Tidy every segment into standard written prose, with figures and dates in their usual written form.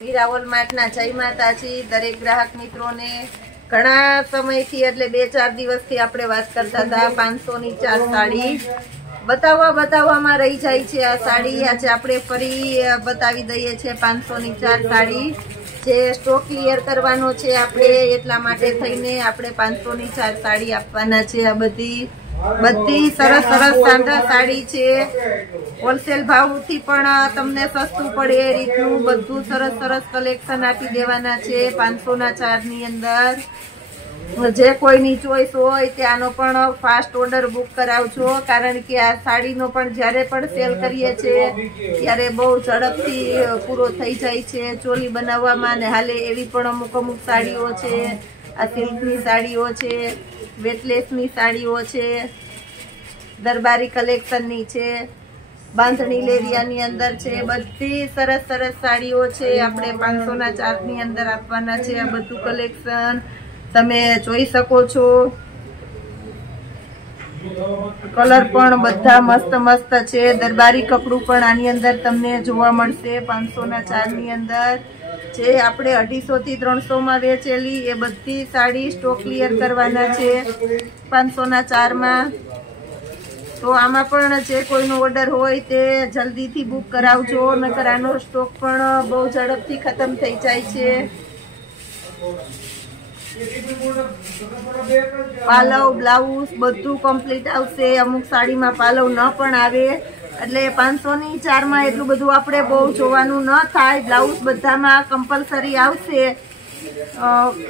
હીરાવલ માર્ટના જય માતાજી દરેક ગ્રાહક મિત્રોને ઘણા સમયથી એટલે 2-4 દિવસથી આપણે વાત કરતા હતા 500 ની 4 સાડી બતાવવામાં રહી જાય છે। આ સાડી આજે આપણે ફરી બતાવી દઈએ છીએ 500 ની 4 સાડી જે સ્ટોક ક્લિયર કરવાનો છે આપણે એટલા માટે થઈને આપણે 500 ની 4 સાડી આપવાના છે। આ બધી સરસ શાનદાર સાડી છે। હોલસેલ ભાવથી પણ તમને સસ્તું પડે એ રીતનું બધું સરસ કલેક્શન આપી દેવાના છે 500 ના 4 ની અંદર। જે કોઈની ચોઈસ હોય ત્યાંનો પણ ફાસ્ટ ઓર્ડર બુક કરાવજો કારણ કે આ સાડીનો પણ જ્યારે પણ સેલ કરીએ છીએ ત્યારે બહુ ઝડપથી પૂરો થઈ જાય છે। ચોલી બનાવવામાં અને હાલે એવી પણ અમુક સાડીઓ છે। આ સિલ્કની સાડીઓ છે, વેટલેસની સાડીઓ છે, દરબારી કલેક્શનની છે, બાંધણી લેરિયાની અંદર છે, બધી સરસ સાડીઓ છે આપણે 500 ના 4 ની અંદર આપવાના છે। આ બધું કલેક્શન તમે જોઈ શકો છો। કલર પણ બધા મસ્ત છે। દરબારી કપડું પણ આની અંદર તમને જોવા મળશે 500 ના 4 ની અંદર। જે આપણે 250 થી 300 માં વેચેલી એ બધી સાડી સ્ટોક ક્લિયર કરવાના છે 500 ના 4 માં। તો આમાં પણ જે કોઈનો ઓર્ડર હોય તે જલ્દીથી બુક કરાવજો નકર આનો સ્ટોક પણ બહુ ઝડપથી ખતમ થઈ જાય છે। પાલવ બ્લાઉઝ બધું કમ્પ્લીટ આવશે। અમુક સાડીમાં પાલવ ન પણ આવે એટલે 500 ની 4 માં એટલું બધું આપણે બહુ જોવાનું ન થાય। બ્લાઉઝ બધામાં કમ્પલસરી આવશે।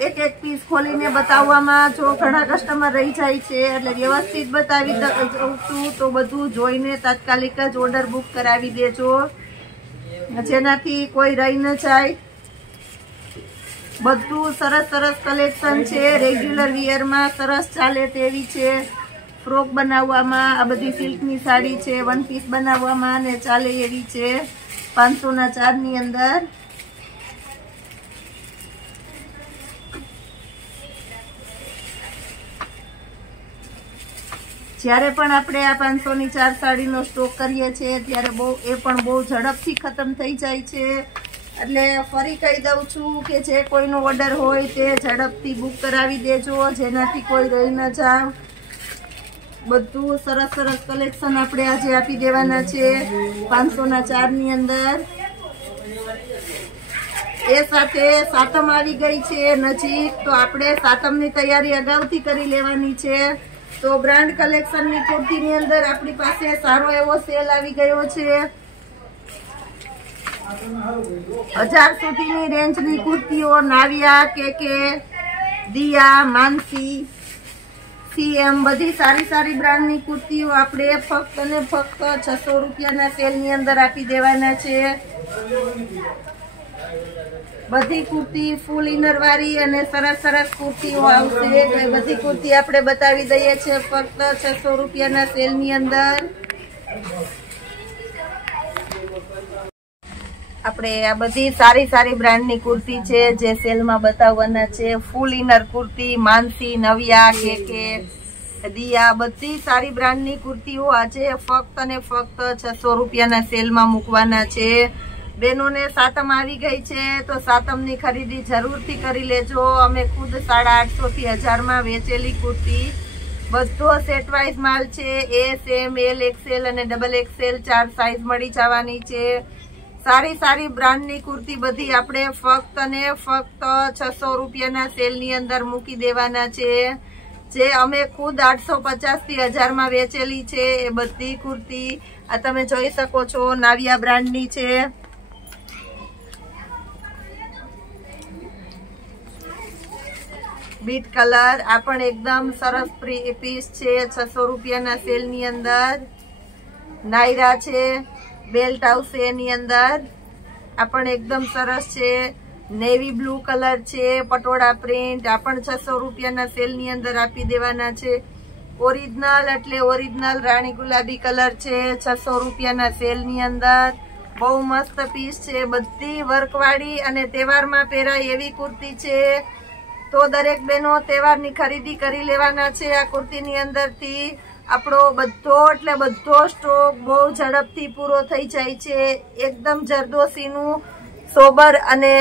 એક પીસ ખોલીને બતાવવામાં જો ઘણા કસ્ટમર રહી જાય છે એટલે વ્યવસ્થિત બતાવી દઉં છું તો બધું જોઈને તાત્કાલિક જ ઓર્ડર બુક કરાવી દેજો જેનાથી કોઈ રહી ન જાય। બધું સરસ કલેક્શન છે। રેગ્યુલર વિયરમાં સરસ ચાલે તેવી છે। ફ્રોક બનાવવામાં આ બધી સિલ્કની સાડી છે, વન પીસ બનાવવામાં અને ચાલે એવી છે 500 ના 4 ની અંદર। જ્યારે પણ આપણે આ 500 ની 4 સાડીનો સ્ટોક કરીએ છીએ ત્યારે એ પણ બહુ ઝડપથી ખતમ થઈ જાય છે। એટલે ફરી કહી દઉં છું કે જે કોઈનો ઓર્ડર હોય તે ઝડપથી બુક કરાવી દેજો જેનાથી કોઈ રહી ન જાય। બધું સરસ કલેક્શન આપણે આજે આપી દેવાના છે 500 ના 4 ની અંદર। એ સાથે સાતમ આવી ગઈ છે નજીક તો આપણે સાતમની તૈયારી અગાઉથી કરી લેવાની છે। તો બ્રાન્ડ કલેક્શનની કુર્તીની અંદર આપણી પાસે સારો એવો સેલ આવી ગયો છે। 1000 સુધીની રેન્જની કુર્તીઓ નાવિયા, કેકે, દિયા, માનસી, સીએમ બધી સારી બ્રાન્ડની કુર્તીઓ આપણે ફક્ત અને ફક્ત 600 રૂપિયાના સેલની અંદર આપી દેવાના છે। બધી કુર્તી ફૂલ ઇનર વાળી અને સરસ કુર્તીઓ આવશે। તો બધી કુર્તી આપણે બતાવી દઈએ છીએ ફક્ત 600 રૂપિયાના સેલની અંદર। આપણે આ બધી સારી બ્રાન્ડની કુર્તી છે જે સેલમાં બતાવવાના છે। ફૂલ ઇનર કુર્તી માનસી, નવિયા, કેકે, દિયા બધી સારી બ્રાન્ડની કુર્તીઓ આજે ફક્ત અને ફક્ત 600 રૂપિયાના સેલમાં મૂકવાના છે। બહેનોને સાતમ આવી ગઈ છે તો સાતમની ખરીદી જરૂરથી કરી લેજો। અમે ખુદ 850 થી 1000 માં વેચેલી કુર્તી બધો સેટ વાઇઝ માલ છે। એસ, એમ, એલ, એક્સેલ અને ડબલ એક્સેલ 4 સાઇઝ મળી જવાની છે। સારી બ્રાન્ડની કુર્તી બધી આપણે ફક્ત અને ફક્ત 600 રૂપિયાના સેલની અંદર મૂકી દેવાના છે। જે અમે ખુદ 850 થી 1000 માં વેચેલી છે એ બધી કુર્તી આ તમે જોઈ શકો છો નાવિયા બ્રાન્ડની છે। બીટ કલર આ પણ એકદમ સરસ પીસ છે 600 રૂપિયાના સેલની અંદર। નાયરા છે, બેલ્ટ આવશે એની અંદર। આ પણ એકદમ સરસ છે। નેવી બ્લુ કલર છે, પટોળા પ્રિન્ટ આ પણ 600 રૂપિયાના સેલની અંદર આપી દેવાના છે। ઓરિજિનલ એટલે ઓરિજિનલ રાણી ગુલાબી કલર છે 600 રૂપિયાના સેલની અંદર। બહુ મસ્ત પીસ છે બધી વર્કવાળી અને તહેવારમાં પહેરાય એવી કુર્તી છે। તો દરેક બહેનો તહેવારની ખરીદી કરી લેવાના છે। આ કુર્તીની અંદરથી આપણો બધો સ્ટોક બહુ ઝડપથી પૂરો થઈ જાય છે। એકદમ જરદોશીનું સોબર અને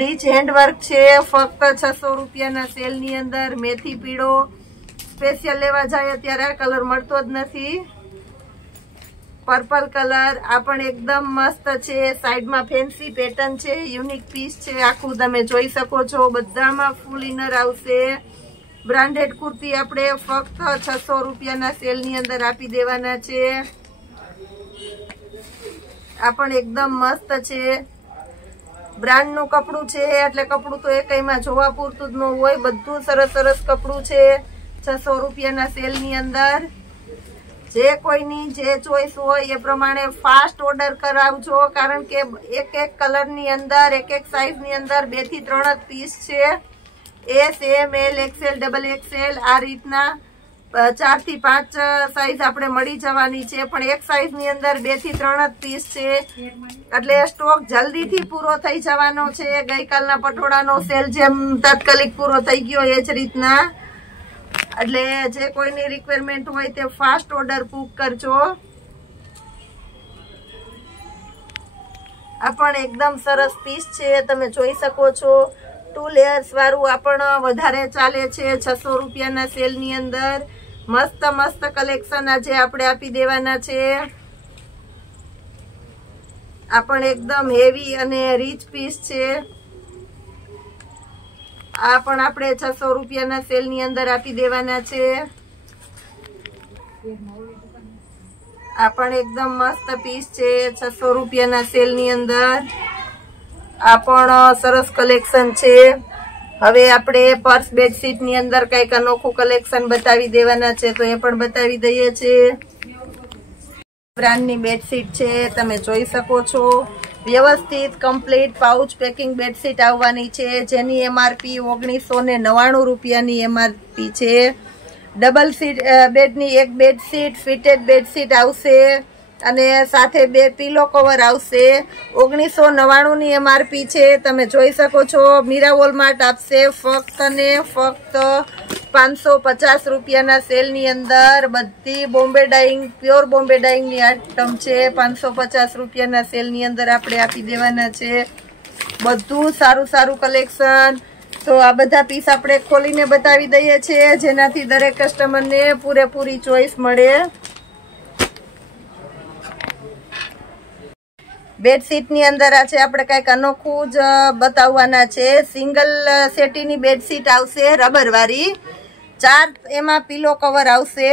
રીચ હેન્ડવર્ક છે ફક્ત 600 રૂપિયાના સેલની અંદર. મેથી પીળો સ્પેશિયલ લેવા જાય ત્યારે આ કલર મળતો જ નથી. પર્પલ કલર આ પણ એકદમ મસ્ત છે. સાઈડમાં ફેન્સી પેટર્ન છે, યુનિક પીસ છે. આખું તમે જોઈ શકો છો. બધામાં ફૂલ ઇનર આવશે. બ્રાન્ડેડ કુર્તી આપણે ફક્ત 600 રૂપિયાના સેલની અંદર આપી દેવાના છે. આ પણ એકદમ મસ્ત છે. બ્રાન્ડનું કપડું છે એટલે કપડું તો એકમાં જોવા પૂરતું જ ન હોય. બધું સરસ સરસ કપડું છે 600 રૂપિયાના સેલની અંદર. જે કોઈની જે ચોઈસ હોય એ પ્રમાણે ફાસ્ટ ઓર્ડર કરાવજો, કારણ કે એક એક કલરની અંદર, એક એક સાઈઝની અંદર 2 થી 3 જ પીસ છે. એસ, એમ, એલ, એક્સેલ, ડબલ એક્સેલ આ રીતના 4 થી 5 સાઈઝ આપણે મળી જવાની છે. પણ એક સાઈઝની અંદર 2 થી 3 જ પીસ છે એટલે સ્ટોક જલ્દીથી પૂરો થઈ જવાનો છે. ગઈકાલના પટોળાનો સેલ જેમ તાત્કાલિક પૂરો થઈ ગયો એ જ રીતના. એટલે જે કોઈની રિક્વાયરમેન્ટ હોય તે ફાસ્ટ ઓર્ડર બુક કરજો. આ પણ એકદમ સરસ પીસ છે, તમે જોઈ શકો છો. 2 લેયર્સ વાળું આ પણ વધારે ચાલે છે 600 રૂપિયાના સેલની અંદર. મસ્ત મસ્ત કલેક્શન આજે આપણે આપી દેવાના છે. આ પણ એકદમ હેવી અને રીચ પીસ છે. આ પણ આપણે 600 રૂપિયાના સેલની અંદર આપી દેવાના છે. આ પણ એકદમ મસ્ત પીસ છે 600 રૂપિયાના સેલની અંદર. આ પણ સરસ કલેક્શન છે. હવે આપણે પર્સ બેડશીટ ની અંદર કઈક અનોખું કલેક્શન બતાવી દેવાના છે તો એ પણ બતાવી દઈએ છીએ. બ્રાન્ડની બેડશીટ છે, તમે જોઈ શકો છો. વ્યવસ્થિત કમ્પ્લીટ પાઉચ પેકિંગ બેડશીટ આવવાની છે, જેની MRP 1999 રૂપિયાની MRP છે. ડબલ બેડની એક બેડશીટ, ફિટેડ બેડશીટ આવશે અને સાથે 2 પીલો કવર આવશે. 1999 ની MRP છે, તમે જોઈ શકો છો. મીરા વોલમાર્ટ આપશે ફક્ત ને ફક્ત 550 રૂપિયાના સેલની અંદર. બધી Bombay dying, pure Bombay dying ની આઇટમ છે. 550 રૂપિયાના સેલની અંદર આપણે આપી દેવાના છે. બધું સારું સારું કલેક્શન. તો આ બધા પીસ આપણે ખોલીને બતાવી દઈએ છીએ, જેનાથી દરેક કસ્ટમરને પૂરેપૂરી ચોઈસ મળે. બેડશીટ ની અંદર આજે આપણે કઈક અનોખું જ બતાવવાના છે. સિંગલ સેટીની બેડશીટ આવશે રબર વાળી. 4 એમાં પીલો કવર આવશે.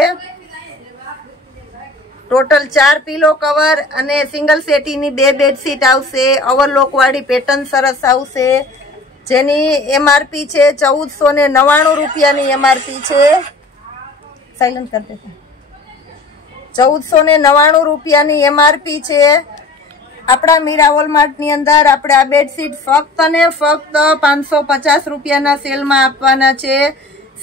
ટોટલ 4 પીલો કવર અને સિંગલ સેટીની 2 બેડશીટ આવશે. ઓવરલોક વાળી પેટર્ન સરસ આવશે, જેની MRP છે 1499 રૂપિયાની MRP છે. સાયલન્ટ કરી દેતા. 1499 રૂપિયાની MRP છે. આપણા મીરા વોલમાર્ટ ની અંદર આપણે આ બેડશીટ ફક્ત ને ફક્ત 550 રૂપિયાના સેલમાં આપવાના છે.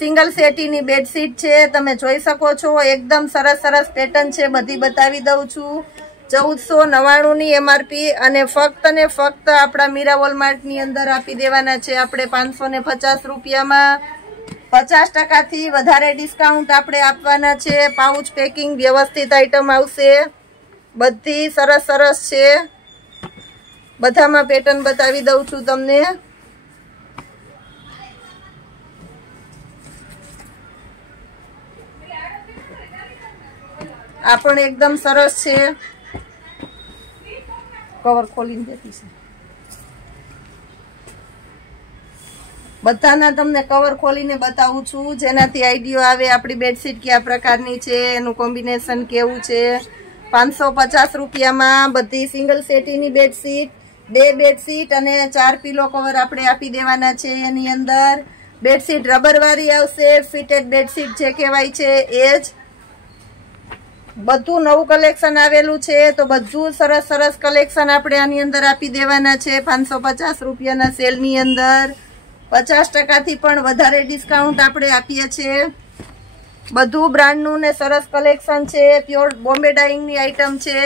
સિંગલ સેટીની બેડશીટ છે, તમે જોઈ શકો છો. એકદમ સરસ સરસ પેટર્ન છે, બધી બતાવી દઉં છું. 1499 ની MRP અને ફક્ત ને ફક્ત આપણા મીરા વોલમાર્ટ ની અંદર આપી દેવાના છે આપણે 550 રૂપિયામાં. 50% થી વધારે ડિસ્કાઉન્ટ આપણે આપવાના છે. પાઉચ પેકિંગ વ્યવસ્થિત આઈટમ આવશે. બધી સરસ સરસ છે. બધામાં પેટર્ન બતાવી દઉં છું તમને. આ પણ એકદમ સરસ છે. કવર ખોલીને દેતી છે. બધાના તમને કવર ખોલીને બતાવું છું, જેનાથી આઈડિયો આવે આપણી બેડશીટ કયા પ્રકારની છે, એનું કોમ્બિનેશન કેવું છે. 550 રૂપિયામાં બધી સિંગલ સેટીની બેડશીટ, 2 બેડશીટ અને 4 પીલો કવર આપણે આપી દેવાના છે. એની અંદર બેડશીટ રબર વાળી આવશે. ફિટેડ બેડશીટ જે કહેવાય છે એ જ. બધું નવું કલેક્શન આવેલું છે, તો બધું સરસ સરસ કલેક્શન આપણે આની અંદર આપી દેવાના છે 550 રૂપિયાના સેલની અંદર. 50% થી પણ વધારે ડિસ્કાઉન્ટ આપણે આપીએ છીએ. બધું બ્રાન્ડનું ને સરસ કલેક્શન છે. પ્યોર બોમ્બે ડાઈંગની આઈટમ છે.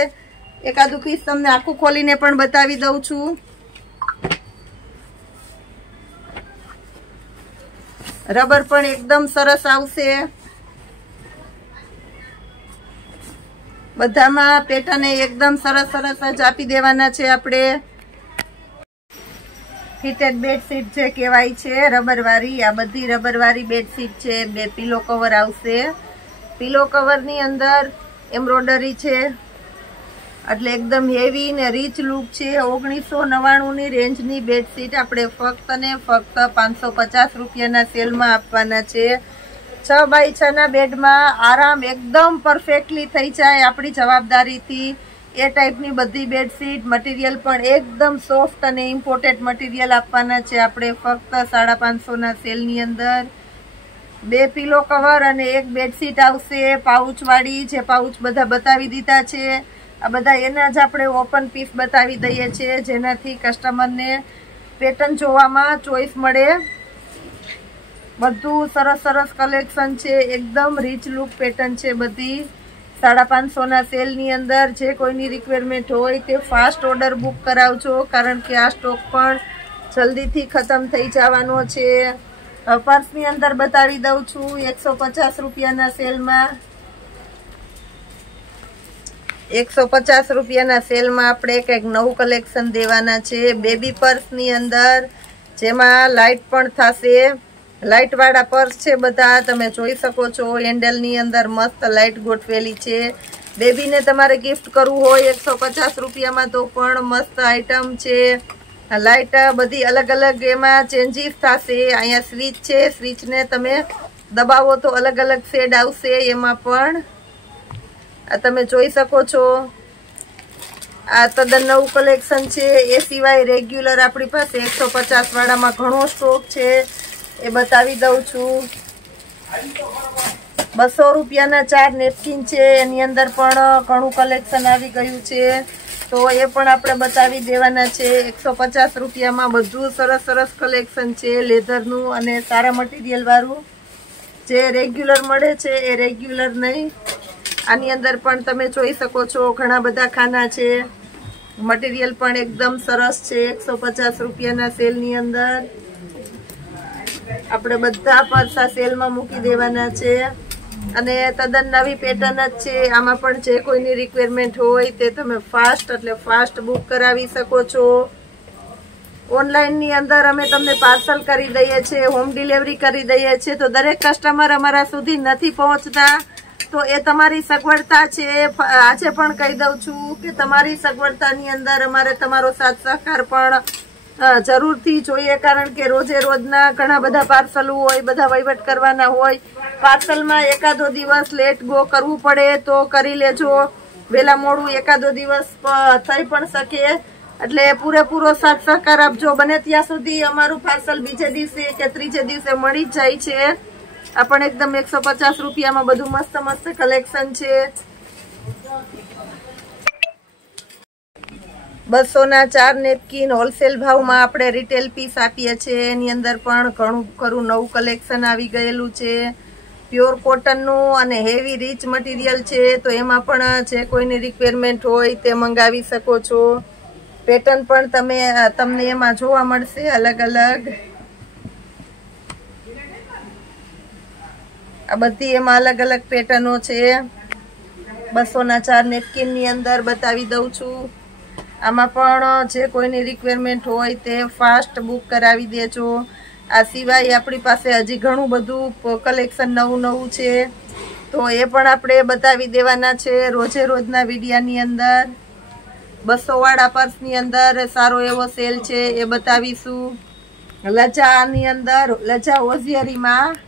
એકાદું પીસ તમને આખું ખોલીને પણ બતાવી દઉં છું. રબર પણ એકદમ સરસ આવશે. બધામાં પેટર્ન એકદમ સરસ સરસ જ આપી દેવાના છે આપણે. ફિટેડ બેડશીટ જે કહેવાય છે રબર વાળી, આ બધી રબર વાળી બેડશીટ છે. 2 પીલો કવર આવશે. પીલો કવર ની અંદર એમ્બ્રોઇડરી છે એટલે એકદમ હેવી ને રીચ લુક છે. 1999 ની રેન્જ ની બેડશીટ આપણે ફક્ત ને ફક્ત 550 રૂપિયાના સેલમાં આપવાના છે. 6x6 ના બેડમાં આરામ એકદમ પરફેક્ટલી થઈ જાય આપણી જવાબદારીથી. એ ટાઈપની બધી બેડશીટ, મટીરિયલ પણ એકદમ સોફ્ટ અને ઇમ્પોર્ટેડ મટીરિયલ આપવાના છે આપણે ફક્ત 550 ના સેલની અંદર. 2 પીલો કવર અને 1 બેડશીટ આવશે પાઉચ વાળી. જે પાઉચ બધા બતાવી દીધા છે, આ બધા એના જ આપણે ઓપન પીસ બતાવી દઈએ છીએ જેનાથી કસ્ટમરને પેટર્ન જોવામાં ચોઈસ મળે. બધું સરસ સરસ કલેક્શન છે, એકદમ રીચ લુક પેટર્ન છે બધી. 550 ના સેલની અંદર જે કોઈની રિક્વાયરમેન્ટ હોય તે ફાસ્ટ ઓર્ડર બુક કરાવજો, કારણ કે આ સ્ટોક પણ જલ્દીથી ખતમ થઈ જવાનો છે. પર્સની અંદર બતાવી દઉં છું 150 રૂપિયાના સેલમાં. 150 રૂપિયાના સેલમાં આપણે કંઈક નવું કલેક્શન દેવાના છે. બેબી પર્સની અંદર જેમાં લાઇટ પણ થશે. લાઇટ વાળા પર્સ છે બધા, તમે જોઈ શકો છો. હેન્ડલની અંદર મસ્ત લાઇટ ગોઠવેલી છે. બેબીને તમારે ગિફ્ટ કરવું હોય 150 રૂપિયામાં તો પણ મસ્ત આઈટમ છે. લાઇટ બધી અલગ અલગ એમાં ચેન્જીસ થશે. અહીંયા સ્વિચ છે, સ્વિચને તમે દબાવો તો અલગ અલગ શેડ આવશે એમાં પણ. આ તમે જોઈ શકો છો. આ તદ્દન નવું કલેક્શન છે. એ સિવાય રેગ્યુલર આપણી પાસે 150 વાળામાં ઘણો સ્ટોક છે, એ બતાવી દઉં છું. 200 રૂપિયાના 4 નેપકિન છે, એની અંદર પણ ઘણું કલેક્શન આવી ગયું છે, તો એ પણ આપણે બતાવી દેવાના છે. 150 રૂપિયામાં બધું સરસ સરસ કલેક્શન છે લેધરનું અને સારા મટીરિયલ વાળું. જે રેગ્યુલર મળે છે એ રેગ્યુલર નહીં. આની અંદર પણ તમે જોઈ શકો છો ઘણા બધા ખાના છે. મટીરિયલ પણ એકદમ સરસ છે. 150 રૂપિયાના સેલની અંદર આપણે બધા પર્સા સેલમાં મૂકી દેવાના છે અને તદ્દન નવી પેટર્ન જ છે. આમાં પણ જે કોઈની રિક્વાયરમેન્ટ હોય તે તમે ફાસ્ટ એટલે ફાસ્ટ બુક કરાવી શકો છો. ઓનલાઈનની અંદર અમે તમને પાર્સલ કરી દઈએ છીએ, હોમ ડિલિવરી કરી દઈએ છીએ. તો દરેક કસ્ટમર અમારા સુધી નથી પહોંચતા, તો એ તમારી સગવડતા છે. આજે પણ કહી દઉં છું કે તમારી સગવડતાની અંદર અમારે તમારો સાથ સહકાર પણ જરૂરથી જોઈએ, કારણ કે રોજે રોજના ઘણા બધા પાર્સલો હોય, બધા વહીવટ કરવાના હોય. પાર્સલમાં એકાદો દિવસ લેટ ગો કરવું પડે તો કરી લેજો. વેલા મોડું એકાદો દિવસ થઈ પણ શકે, એટલે પૂરેપૂરો સાથ સહકાર આપજો. બને ત્યાં સુધી અમારું પાર્સલ બીજે દિવસે કે ત્રીજે દિવસે મળી જ જાય છે. આ પણ એકદમ 150 રૂપિયામાં બધું મસ્ત મસ્ત કલેક્શન છે. 200 ના 4 નેપકિન હોલસેલ ભાવમાં આપણે રિટેલ પીસ આપીએ છીએ. એની અંદર પણ ઘણું ખરું નવું કલેક્શન આવી ગયેલું છે. પ્યોર કોટનનું અને હેવી રીચ મટીરિયલ છે, તો એમાં પણ જે કોઈની રિક્વાયરમેન્ટ હોય તે મંગાવી શકો છો. પેટર્ન પણ તમને એમાં જોવા મળશે અલગ અલગ. આ બધી એમાં અલગ અલગ પેટર્નો છે. 200 ના 4 નેપકિનની અંદર બતાવી દઉં છું. આમાં પણ જે કોઈની રિક્વાયરમેન્ટ હોય તે ફાસ્ટ બુક કરાવી દેજો. આ સિવાય આપણી પાસે હજી ઘણું બધું કલેક્શન નવું છે, તો એ પણ આપણે બતાવી દેવાના છે રોજે રોજના વિડીયાની અંદર. 200 વાળા પર્સની અંદર સારો એવો સેલ છે, એ બતાવીશું. લજાની અંદર, લજા હોઝિયરીમાં,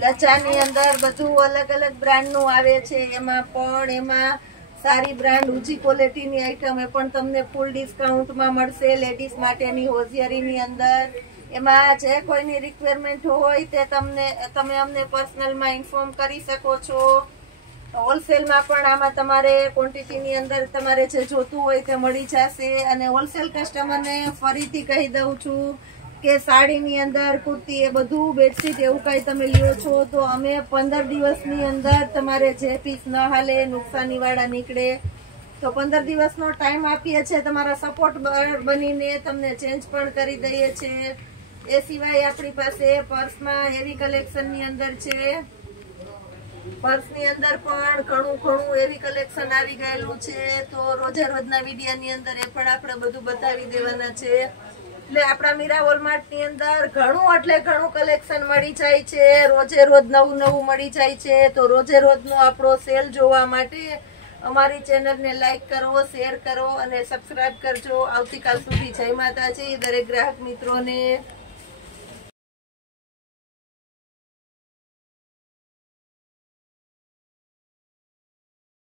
લજાની અંદર બધું અલગ અલગ બ્રાન્ડનું આવે છે. એમાં સારી બ્રાન્ડ ઊંચી ક્વોલિટીની આઈટમ એ પણ તમને ફૂલ ડિસ્કાઉન્ટમાં મળશે. લેડીઝ માટેની હોઝિયરીની અંદર એમાં જે કોઈની રિક્વાયરમેન્ટ હોય તે તમે અમને પર્સનલમાં ઇન્ફોર્મ કરી શકો છો. હોલસેલમાં પણ આમાં તમારે ક્વોન્ટિટીની અંદર તમારે જે જોતું હોય તે મળી જશે. અને હોલસેલ કસ્ટમરને ફરીથી કહી દઉં છું કે સાડીની અંદર કુર્તી એ બધું બેડશીટ એવું કંઈ તમે લ્યો છો તો અમે 15 દિવસની અંદર તમારે જે પીસ ન હાલે, નુકસાનીવાળા નીકળે તો 15 દિવસનો ટાઈમ આપીએ છીએ તમારા સપોર્ટ બનીને તમને ચેન્જ પણ કરી દઈએ છીએ. એ સિવાય આપણી પાસે પર્સમાં હેવી કલેક્શનની અંદર છે. પર્સની અંદર પણ ઘણું એવી કલેક્શન આવી ગયેલું છે, તો રોજે રોજના વિડીયોની અંદર એ પણ આપણે બધું બતાવી દેવાના છે. એટલે આપણા મીરા વોલમાર્ટ ની અંદર ઘણું કલેક્શન મળી જાય છે. રોજે રોજ નવું મળી જાય છે. તો રોજે રોજનો આપણો સેલ જોવા માટે અમારી ચેનલને લાઈક કરો, શેર કરો અને સબસ્ક્રાઇબ કરજો. આવતીકાલ સુધી જય માતાજી દરેક ગ્રાહક મિત્રોને.